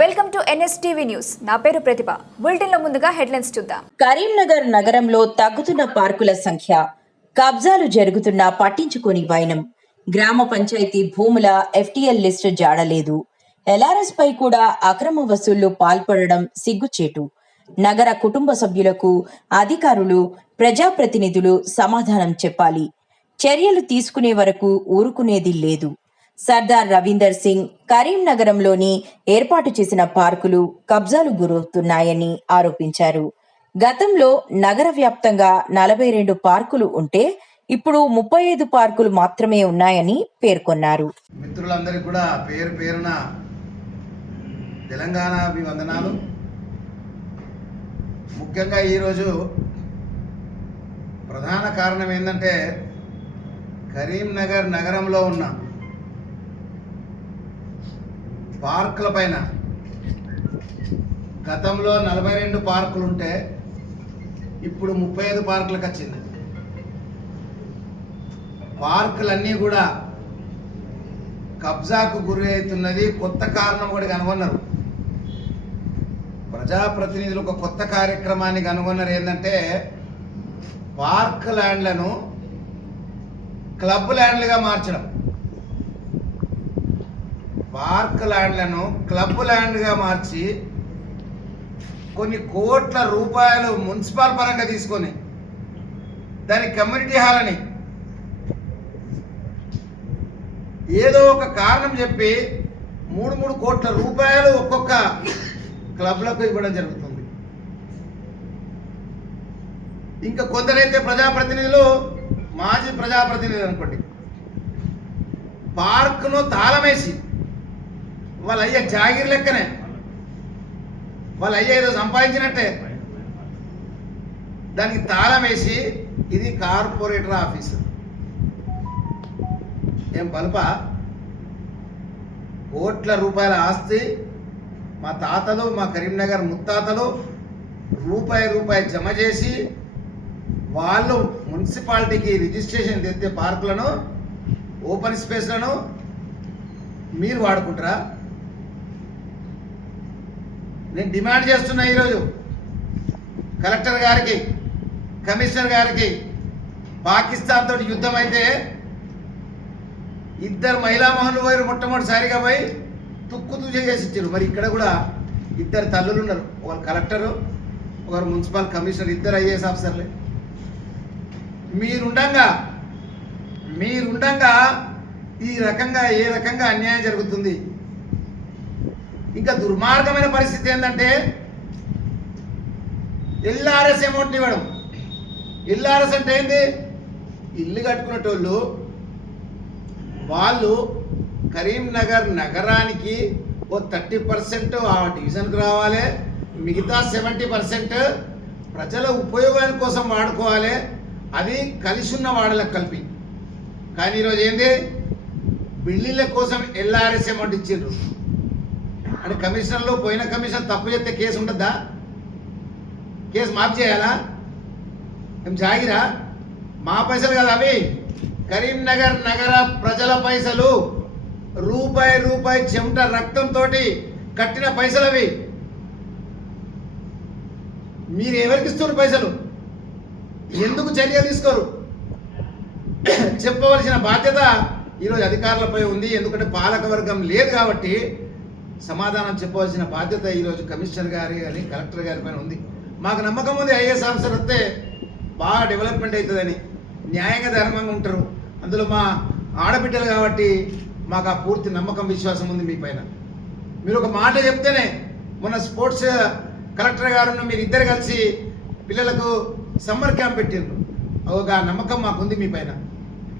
Welcome to NSTV news. నా పేరు ప్రతిభ. బులెటిన్లో ముందుగా హెడ్లైన్స్ చూద్దాం. కరీంనగర్ నగరంలో తగ్గుతున్న పార్కుల సంఖ్య కబ్జాలు జరుగుతున్నా పట్టించుకొని వైనం. గ్రామ పంచాయతీ భూముల ఎఫ్టీఎల్ లిస్టు జాడలేదు. ఎల్ఆర్ఎస్ పై కూడా అక్రమ వసూళ్ళు పాల్పడడం సిగ్గుచేటు. నగర కుటుంబ సభ్యులకు అధికారులు ప్రజాప్రతినిధులు సమాధానం చెప్పాలి. చర్యలు తీసుకునే వరకు ఊరుకునేది లేదు. సర్దార్ రవీందర్ సింగ్ కరీంనగరంలోని ఏర్పాటు చేసిన పార్కులు కబ్జాలు గురవుతున్నాయని ఆరోపించారు. గతంలో నగర వ్యాప్తంగా నలభై రెండు పార్కులు ఉంటే ఇప్పుడు ముప్పై ఐదు పార్కులు మాత్రమే ఉన్నాయని పేర్కొన్నారు. మిత్రులందరికీ కూడా పేరు పేరున తెలంగాణ అభివందనాలు. ముఖ్యంగా ఈరోజు ప్రధాన కారణం ఏంటంటే కరీంనగర్ నగరంలో ఉన్న పార్కుల పైన. గతంలో నలభై రెండు పార్కులు ఉంటే ఇప్పుడు ముప్పై ఐదు పార్కులకు వచ్చింది. పార్కులన్నీ కూడా కబ్జాకు గురి అవుతున్నది కొత్త కారణం కూడా కనుగొన్నారు. ప్రజాప్రతినిధులు ఒక కొత్త కార్యక్రమాన్ని కనుగొన్నారు ఏంటంటే పార్క్ ల్యాండ్లను క్లబ్ ల్యాండ్లుగా మార్చడం. పార్క్ ల్యాండ్లను క్లబ్ ల్యాండ్గా మార్చి కొన్ని కోట్ల రూపాయలు మున్సిపల్ పరంగా తీసుకొని దాని కమ్యూనిటీ హాల్ అని ఏదో ఒక కారణం చెప్పి మూడు మూడు కోట్ల రూపాయలు ఒక్కొక్క క్లబ్లకు ఇవ్వడం జరుగుతుంది. ఇంకా కొందరైతే ప్రజాప్రతినిధులు మాజీ ప్రజాప్రతినిధులు అనుకోండి. పార్క్ను తాళమేసి వాళ్ళ అయ్యే జాగిర్ లెక్కనే. వాళ్ళ అయ్యే ఏదో సంపాదించినట్టే. దానికి తాళం వేసి ఇది కార్పొరేటర్ ఆఫీసు. ఏం బల్ప? కోట్ల రూపాయల ఆస్తి మా తాతలు మా కరీంనగర్ ముత్తాతలు రూపాయి రూపాయి జమ చేసి వాళ్ళు మున్సిపాలిటీకి రిజిస్ట్రేషన్ తెస్తే పార్కులను ఓపెన్ స్పేస్లను మీరు వాడుకుంటారా? నేను డిమాండ్ చేస్తున్నా ఈరోజు. కలెక్టర్ గారికి కమిషనర్ గారికి పాకిస్తాన్ తోటి యుద్ధం అయితే ఇద్దరు మహిళా మహన్లు పోయి మొట్టమొదటిసారిగా పోయి తుక్కు తుజ చేసి ఇచ్చారు మరి ఇక్కడ కూడా ఇద్దరు తల్లులు ఉన్నారు. ఒకరు కలెక్టరు ఒకరు మున్సిపల్ కమిషనర్ ఇద్దరు ఐఏఎస్ ఆఫీసర్లే. మీరుండగా మీరుండగా ఈ రకంగా ఏ రకంగా అన్యాయం జరుగుతుంది? ఇంకా దుర్మార్గమైన పరిస్థితి ఏంటంటే ఎల్ఆర్ఎస్ అమౌంట్ ఇవ్వడం. ఎల్ఆర్ఎస్ అంటే ఏంది? ఇల్లు కట్టుకునేటోళ్ళు వాళ్ళు కరీంనగర్ నగరానికి ఓ థర్టీ పర్సెంట్ ఆ డివిజన్కి రావాలి మిగతా సెవెంటీ పర్సెంట్ ప్రజల ఉపయోగాల కోసం వాడుకోవాలి. అది కలిసి ఉన్న వాడలకు కలిపి. కానీ ఈరోజు ఏంది? బిల్లుల కోసం ఎల్ఆర్ఎస్ అమౌంట్ ఇచ్చిండ్రు. అంటే కమిషన్లో పోయిన కమిషన్ తప్పు చేస్తే కేసు ఉంటుందా? కేసు మాఫ్ చేయాలా? ఏం జాగిరా? మా పైసలు కదా అవి. కరీంనగర్ నగర ప్రజల పైసలు రూపాయి రూపాయి చెమట రక్తంతో కట్టిన పైసలు అవి. మీరు ఎవరికి ఇస్తున్నారు పైసలు? ఎందుకు చర్య తీసుకోరు? చెప్పవలసిన బాధ్యత ఈరోజు అధికారులపై ఉంది. ఎందుకంటే పాలక వర్గం లేదు కాబట్టి సమాధానం చెప్పవలసిన బాధ్యత ఈరోజు కమిషనర్ గారి అని కలెక్టర్ గారి పైన ఉంది. మాకు నమ్మకం ఉంది ఐఏఎస్ ఆఫీసర్ వస్తే బాగా డెవలప్మెంట్ అవుతుందని. న్యాయంగా ధర్మంగా ఉంటారు. అందులో మా ఆడబిడ్డలు కాబట్టి మాకు ఆ పూర్తి నమ్మకం విశ్వాసం ఉంది మీ పైన. మీరు ఒక మాట చెప్తేనే మొన్న స్పోర్ట్స్ కలెక్టర్ గారు మీరు ఇద్దరు కలిసి పిల్లలకు సమ్మర్ క్యాంప్ పెట్టిండ్రు ఒక నమ్మకం మాకుంది మీ పైన.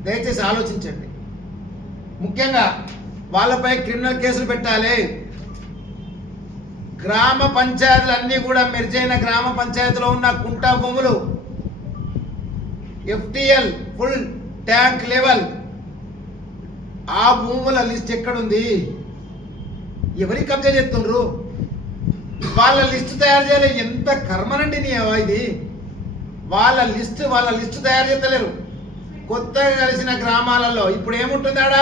దయచేసి ఆలోచించండి. ముఖ్యంగా వాళ్ళపై క్రిమినల్ కేసులు పెట్టాలి. గ్రామ పంచాయతీలు అన్నీ కూడా మెరుజైన గ్రామ పంచాయతీలో ఉన్న కుంటా భూములు. FTL full tank level. ఆ భూముల లిస్ట్ ఎక్కడుంది? ఎవరికి కబ్జా చేస్తుండ్రు? వాళ్ళ లిస్ట్ తయారు చేయాలి. ఎంత కర్మనండి నీ ఇది? వాళ్ళ లిస్ట్ వాళ్ళ లిస్ట్ తయారు చేస్తలేరు. కొత్తగా కలిసిన గ్రామాలలో. ఇప్పుడు ఏముంటుంది ఆడ?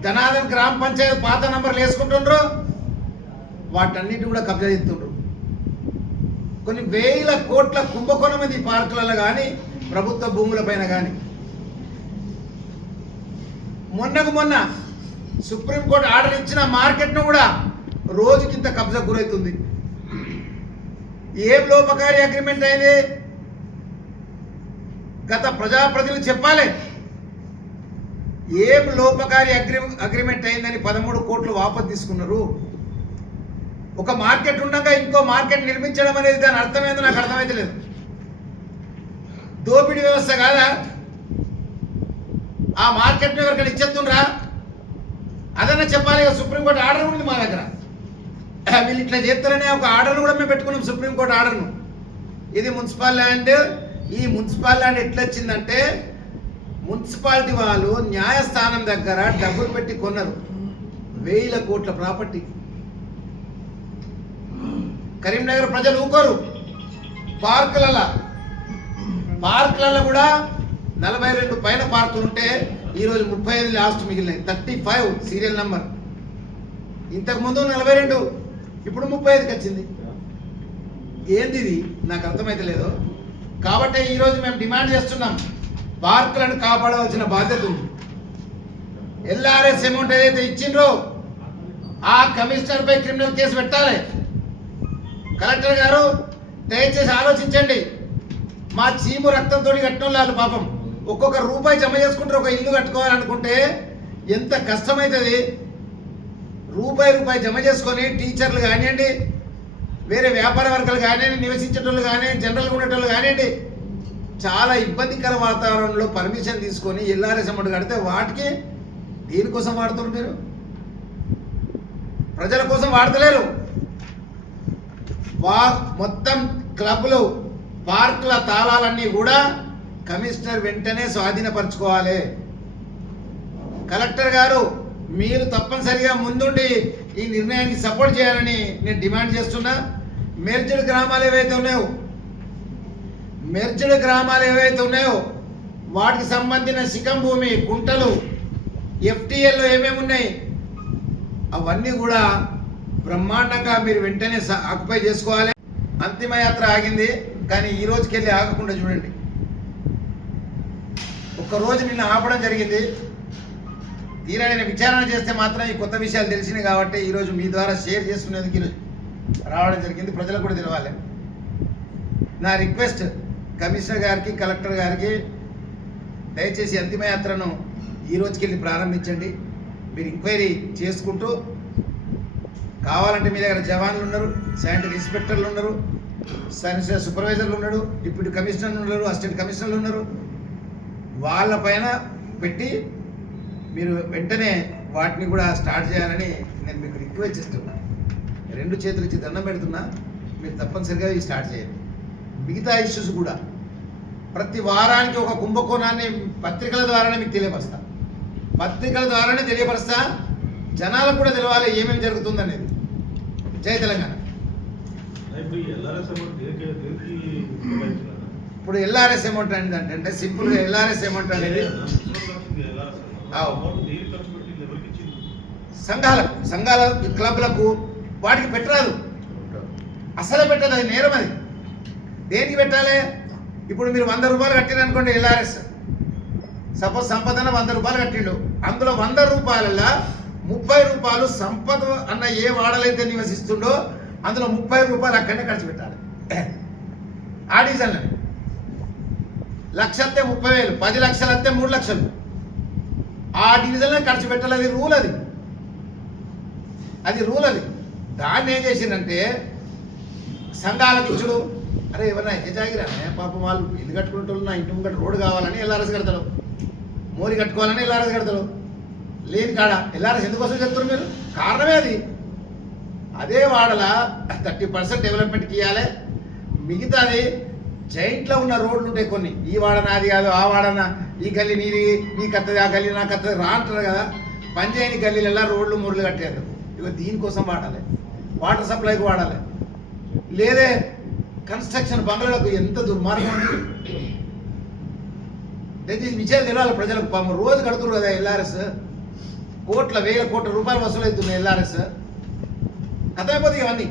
ధనాదన్ గ్రామ పంచాయతీ పాత నంబర్లు వేసుకుంటుండ్రు. వాటన్నిటి కూడా కబ్జా చేస్తుండ్రు. కొన్ని వేల కోట్ల కుంభకోణం ఇది పార్కులలో కానీ ప్రభుత్వ భూములపైన కానీ మొన్నకు మొన్న సుప్రీంకోర్టు ఆర్డర్ ఇచ్చిన మార్కెట్ను కూడా రోజుకింత కబ్జా గురవుతుంది ఏం లోపకారి అగ్రిమెంట్ అయింది? గత ప్రజాప్రతినిధులు చెప్పాలి. ఏం లోపకారి అగ్రి అగ్రిమెంట్ అయిందని పదమూడు కోట్లు వాపసు తీసుకున్నారు? ఒక మార్కెట్ ఉండగా ఇంకో మార్కెట్ నిర్మించడం అనేది దాని అర్థమైందో నాకు అర్థమైతే లేదు. దోపిడీ వ్యవస్థ కాదా? ఆ మార్కెట్ ఎవరికైనా ఇచ్చేస్తుండ్రా? అదన్నా చెప్పాలి కదా సుప్రీంకోర్టు ఆర్డర్ ఉంది మా దగ్గర. వీళ్ళు ఇట్లా చేస్తారనే ఒక ఆర్డర్ కూడా మేము పెట్టుకున్నాం సుప్రీంకోర్టు ఆర్డర్ను ఇది మున్సిపల్ ల్యాండ్. ఈ మున్సిపల్ ల్యాండ్ ఎట్లా వచ్చిందంటే మున్సిపాలిటీ వాళ్ళు న్యాయస్థానం దగ్గర డబ్బులు పెట్టి కొన్నారు. వేల కోట్ల ప్రాపర్టీ. కరీంనగర్ ప్రజలు ఊకోరు. పార్కులలో పార్కులలో కూడా నలభై రెండు పైన పార్కులు ఉంటే ఈరోజు ముప్పై ఐదు last మిగిలినాయి. Thirty five serial number. ఇంతకుముందు నలభై రెండు ఇప్పుడు ముప్పై ఐదుకి వచ్చింది. ఏంది ఇది నాకు అర్థమైతే లేదు. కాబట్టి ఈరోజు మేము డిమాండ్ చేస్తున్నాం. పార్కులను కాపాడవలసిన బాధ్యత ఉంది. ఎల్ఆర్ఎస్ అమౌంట్ ఏదైతే ఇచ్చిండ్రో ఆ కమిషనర్ పై క్రిమినల్ కేసు పెట్టాలి. కలెక్టర్ గారు దయచేసి ఆలోచించండి. మా చీము రక్తంతో కట్టిన వాళ్ళు పాపం. ఒక్కొక్క రూపాయి జమ చేసుకుంటారు ఒక ఇల్లు కట్టుకోవాలనుకుంటే ఎంత కష్టమవుతుంది రూపాయి రూపాయి జమ చేసుకొని టీచర్లు కానివ్వండి వేరే వ్యాపార వర్గాలు కానివ్వండి నివసించేటోళ్ళు కానివ్వండి జనరల్గా ఉండేటోళ్ళు కానివ్వండి చాలా ఇబ్బందికర వాతావరణంలో పర్మిషన్ తీసుకొని ఎల్ఆర్ఎస్ అమౌంట్ కడితే వాటికి దేనికోసం వాడుతున్నారు మీరు? ప్రజల కోసం వాడతలేరు. వా మొత్తం క్లబ్లు పార్కుల తాళాలన్నీ కూడా కమిషనర్ వెంటనే స్వాధీనపరచుకోవాలి. కలెక్టర్ గారు మీరు తప్పనిసరిగా ముందుండి ఈ నిర్ణయానికి సపోర్ట్ చేయాలని నేను డిమాండ్ చేస్తున్నా. మెర్జుడు గ్రామాలు ఏవైతే ఉన్నాయో మెర్జడ్ గ్రామాలు ఏవైతే ఉన్నాయో వాటికి సంబంధించిన శిఖం భూమి కుంటలు ఎఫ్టీఎల్లో ఏమేమి ఉన్నాయి అవన్నీ కూడా బ్రహ్మాండంగా మీరు వెంటనే ఆక్యుపై చేసుకోవాలి. అంతిమ యాత్ర ఆగింది కానీ ఈ రోజుకి వెళ్ళి ఆగకుండా చూడండి. ఒక్క రోజు నిన్న ఆపడం జరిగింది. తీరా నేను విచారణ చేస్తే మాత్రం ఈ కొత్త విషయాలు తెలిసినాయి కాబట్టి ఈరోజు మీ ద్వారా షేర్ చేసుకునేందుకు ఈరోజు రావడం జరిగింది. ప్రజలకు కూడా తెలవాలి. నా రిక్వెస్ట్ కమిషనర్ గారికి కలెక్టర్ గారికి దయచేసి అంతిమయాత్రను ఈ రోజుకి వెళ్ళి ప్రారంభించండి. మీరు ఎంక్వైరీ చేసుకుంటూ కావాలంటే మీ దగ్గర జవాన్లు ఉన్నారు శానిటరీ ఇన్స్పెక్టర్లు ఉన్నారు శానిటరీ సూపర్వైజర్లు ఉన్నారు ఇప్పుడు కమిషనర్లు ఉన్నారు అసిస్టెంట్ కమిషనర్లు ఉన్నారు. వాళ్ళ పైన పెట్టి మీరు వెంటనే వాటిని కూడా స్టార్ట్ చేయాలని నేను మీకు రిక్వెస్ట్ చేస్తున్నా. రెండు చేతులు ఇచ్చి దండం పెడుతున్నా మీరు తప్పనిసరిగా ఇవి స్టార్ట్ చేయండి. మిగతా ఇష్యూస్ కూడా ప్రతి వారానికి ఒక కుంభకోణాన్ని పత్రికల ద్వారానే మీకు తెలియపరుస్తా. పత్రికల ద్వారానే తెలియపరుస్తా జనాలకు కూడా తెలవాలి ఏమేమి జరుగుతుందనేది. జై తెలంగాణ. ఇప్పుడు ఎల్ఆర్ఎస్ అమౌంట్ అనేది అంటే అంటే సింపుల్గా ఎల్ఆర్ఎస్ అమౌంట్ అనేది సంఘాలకు సంఘాల క్లబ్లకు వాటికి పెట్టరాదు. అసలు పెట్టదు అది నేరం అది. దేనికి పెట్టాలి? ఇప్పుడు మీరు వంద రూపాయలు కట్టిన అనుకోండి ఎల్ఆర్ఎస్. సపోజ్ సంపదన వంద రూపాయలు కట్టిండు. అందులో వంద రూపాయలలో ముప్పై రూపాయలు సంపద అన్న ఏ వాడలైతే నివసిస్తుండో అందులో ముప్పై రూపాయలు అక్కడనే ఖర్చు పెట్టాలి. ఆ డివిజన్లని లక్ష అంతే ముప్పై వేలు పది లక్షలు అత్తే మూడు లక్షలు. ఆ డివిజన్లో ఖర్చు పెట్టాలి అది రూల్ అది. అది రూల్ అది. దాన్ని ఏం చేసిందంటే సంఘాలకు ఇచ్చుడు. అరే ఎవరన్నా ఎజాగిరా పాపం వాళ్ళు ఇల్లు కట్టుకుంటూ నా ఇంటి ముంగట రోడ్డు కావాలని ఎల్ఆర్ఎస్ కడతారు. మోరి కట్టుకోవాలని ఎల్ఆర్ఎస్ కడతారు. లేని కాడ ఎల్ఆర్ఎస్ ఎందుకోసం చెప్తారు మీరు? కారణమే అది అదే వాడల థర్టీ పర్సెంట్ డెవలప్మెంట్కి ఇవ్వాలి మిగతాది జైంట్లో ఉన్న రోడ్లు ఉంటాయి కొన్ని. ఈ వాడ నాది కాదు ఆ వాడన ఈ గల్లీ నీది నీ కత్తది ఆ గల్లీ నా కత్తది రా అంటారు కదా. పంచాయతీ గల్లీలలో రోడ్లు మురులు కట్టేది ఇక దీనికోసం వాడాలి. వాటర్ సప్లైకి వాడాలి. లేదే కన్స్ట్రక్షన్ బంగ్లాలకు ఎంత దుర్మార్గం. ఉంది దయచేసి విషయాలు తెలియాలి ప్రజలకు. పాము రోజు కడుతున్నారు కదా ఎల్ఆర్ఎస్. కోట్ల వేల కోట్ల రూపాయలు వసూలవుతున్నాయి ఎల్ఆర్ఎస్. కథ అయిపోతుంది ఇవన్నీ